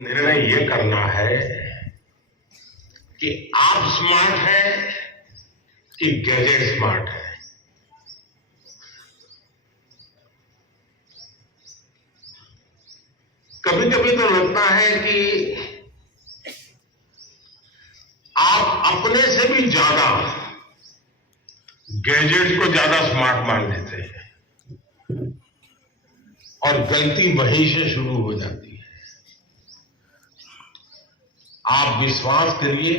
निर्णय ये करना है कि आप स्मार्ट हैं कि गैजेट स्मार्ट है। कभी कभी तो लगता है कि आप अपने से भी ज्यादा गैजेट को ज्यादा स्मार्ट मान लेते हैं और गलती वहीं से शुरू हो जाती है। आप विश्वास करिए,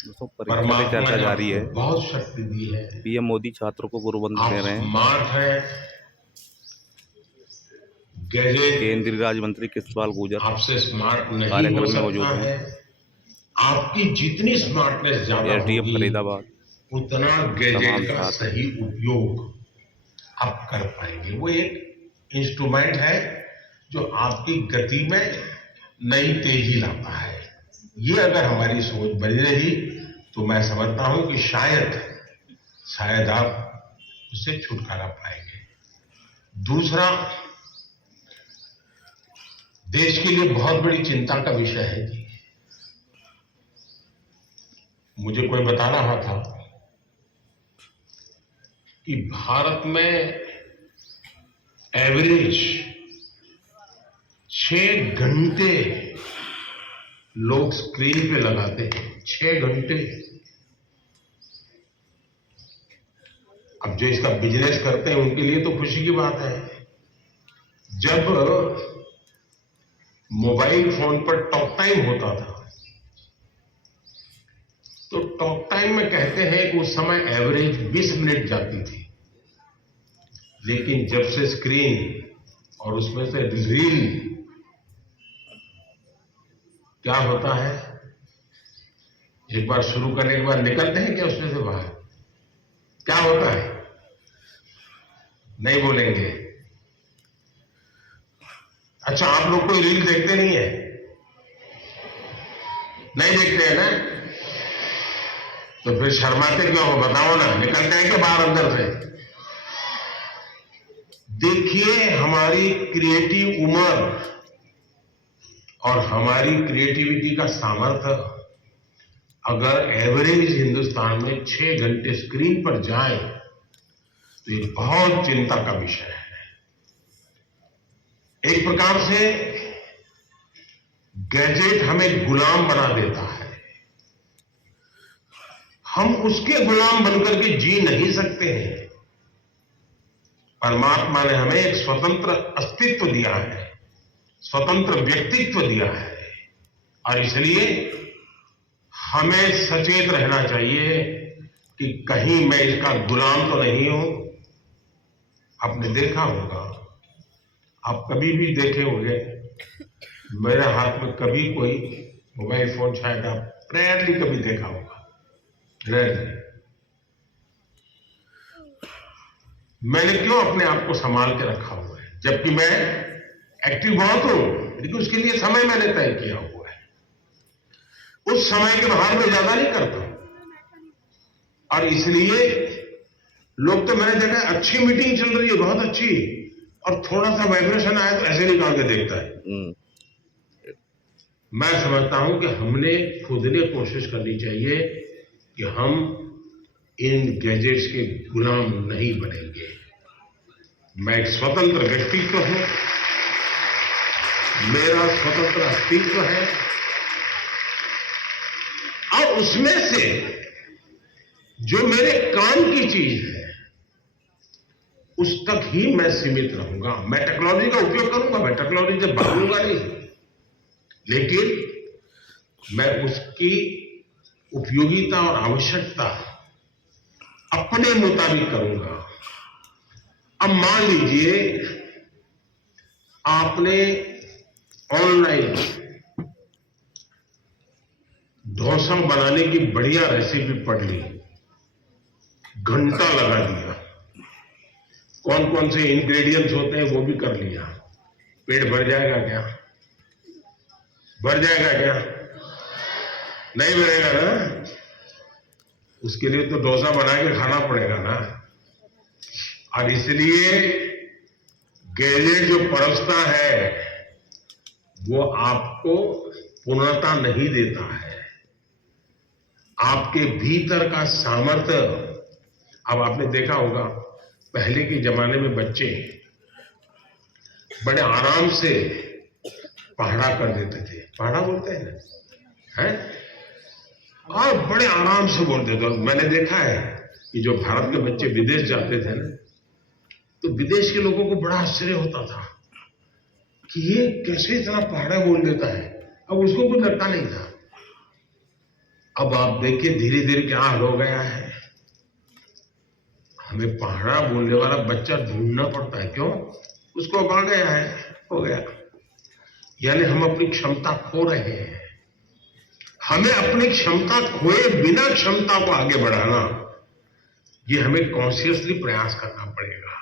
परीक्षा पे चर्चा जारी है। बहुत शक्ति दी है। पीएम मोदी छात्रों को गुरुवंदन दे रहे हैं। स्मार्ट है। गैजेट केंद्रीय राज्य मंत्री कृष्णपाल गुर्जर आपसे स्मार्ट नहीं कार्यक्रम हो में मौजूद सकता हैं। है। आपकी जितनी स्मार्टनेस ज्यादा एसडीएम होगी, फरीदाबाद उतना गैजेट का सही उपयोग आप कर पाएंगे। वो एक इंस्ट्रूमेंट है जो आपकी गति में नई तेजी लाता है। ये अगर हमारी सोच बनी रही तो मैं समझता हूं कि शायद आप उससे छुटकारा पाएंगे। दूसरा, देश के लिए बहुत बड़ी चिंता का विषय है जी। मुझे कोई बता रहा था कि भारत में एवरेज 6 घंटे लोग स्क्रीन पे लगाते हैं। 6 घंटे। अब जो इसका बिजनेस करते हैं उनके लिए तो खुशी की बात है। जब मोबाइल फोन पर टॉक टाइम होता था तो टॉक टाइम में कहते हैं कि उस समय एवरेज 20 मिनट जाती थी, लेकिन जब से स्क्रीन और उसमें से रील, क्या होता है, एक बार शुरू करने के बाद निकलते हैं क्या उसमें से बाहर? क्या होता है? नहीं बोलेंगे। अच्छा, आप लोग कोई रील देखते नहीं है? नहीं देखते हैं ना? तो फिर शर्माते क्यों हो? बताओ ना, निकलते हैं क्या बाहर अंदर से? देखिए, हमारी क्रिएटिव उम्र और हमारी क्रिएटिविटी का सामर्थ्य अगर एवरेज हिंदुस्तान में 6 घंटे स्क्रीन पर जाए तो ये बहुत चिंता का विषय है। एक प्रकार से गैजेट हमें गुलाम बना देता है। हम उसके गुलाम बनकर के जी नहीं सकते हैं। परमात्मा ने हमें एक स्वतंत्र अस्तित्व दिया है, स्वतंत्र व्यक्तित्व दिया है, और इसलिए हमें सचेत रहना चाहिए कि कहीं मैं इसका गुलाम तो नहीं हूं। आपने देखा होगा, आप कभी भी देखे होंगे, मेरे हाथ में कभी कोई मोबाइल फोन शायद आप रेयरली कभी देखा होगा, रेयरली। मैंने क्यों अपने आप को संभाल के रखा हुआ है? जबकि मैं एक्टिव बहुत हूं, लेकिन उसके लिए समय मैंने तय किया हुआ है। उस समय के बाहर में ज्यादा नहीं करता। और इसलिए लोग तो मैंने देखा, अच्छी मीटिंग चल रही है, बहुत अच्छी, और थोड़ा सा वाइब्रेशन आया तो ऐसे निकाल के देखता है। मैं समझता हूं कि हमने खुद ने कोशिश करनी चाहिए कि हम इन गैजेट्स के गुलाम नहीं बनेंगे। मैं एक स्वतंत्र व्यक्तित्व हूं, मेरा स्वतंत्र अस्तित्व है, और उसमें से जो मेरे काम की चीज है उस तक ही मैं सीमित रहूंगा। मैं टेक्नोलॉजी का उपयोग करूंगा, मैं टेक्नोलॉजी से भागूंगा नहीं, लेकिन मैं उसकी उपयोगिता और आवश्यकता अपने मुताबिक करूंगा। अब मान लीजिए आपने ऑनलाइन डोसा बनाने की बढ़िया रेसिपी पढ़ ली, घंटा लगा दिया, कौन कौन से इंग्रेडिएंट्स होते हैं वो भी कर लिया, पेट भर जाएगा क्या? भर जाएगा क्या? नहीं भरेगा ना? उसके लिए तो डोसा बना के खाना पड़ेगा ना। और इसलिए गैजेट जो परसता है वो आप आपको पूर्णता नहीं देता है। आपके भीतर का सामर्थ्य, अब आपने देखा होगा पहले के जमाने में बच्चे बड़े आराम से पहाड़ा कर देते थे, पहाड़ा बोलते हैं ना, हैं? और बड़े आराम से बोलते थे। मैंने देखा है कि जो भारत के बच्चे विदेश जाते थे ना, तो विदेश के लोगों को बड़ा आश्चर्य होता था कि ये कैसे इतना पहाड़ा बोल देता है। अब उसको कुछ लगता नहीं था। अब आप देखिए धीरे धीरे क्या हाल हो गया है। हमें पहाड़ा बोलने वाला बच्चा ढूंढना पड़ता है। क्यों? उसको अब आ गया है, हो गया। यानी हम अपनी क्षमता खो रहे हैं। हमें अपनी क्षमता खोए बिना क्षमता को आगे बढ़ाना, ये हमें कॉन्शियसली प्रयास करना पड़ेगा।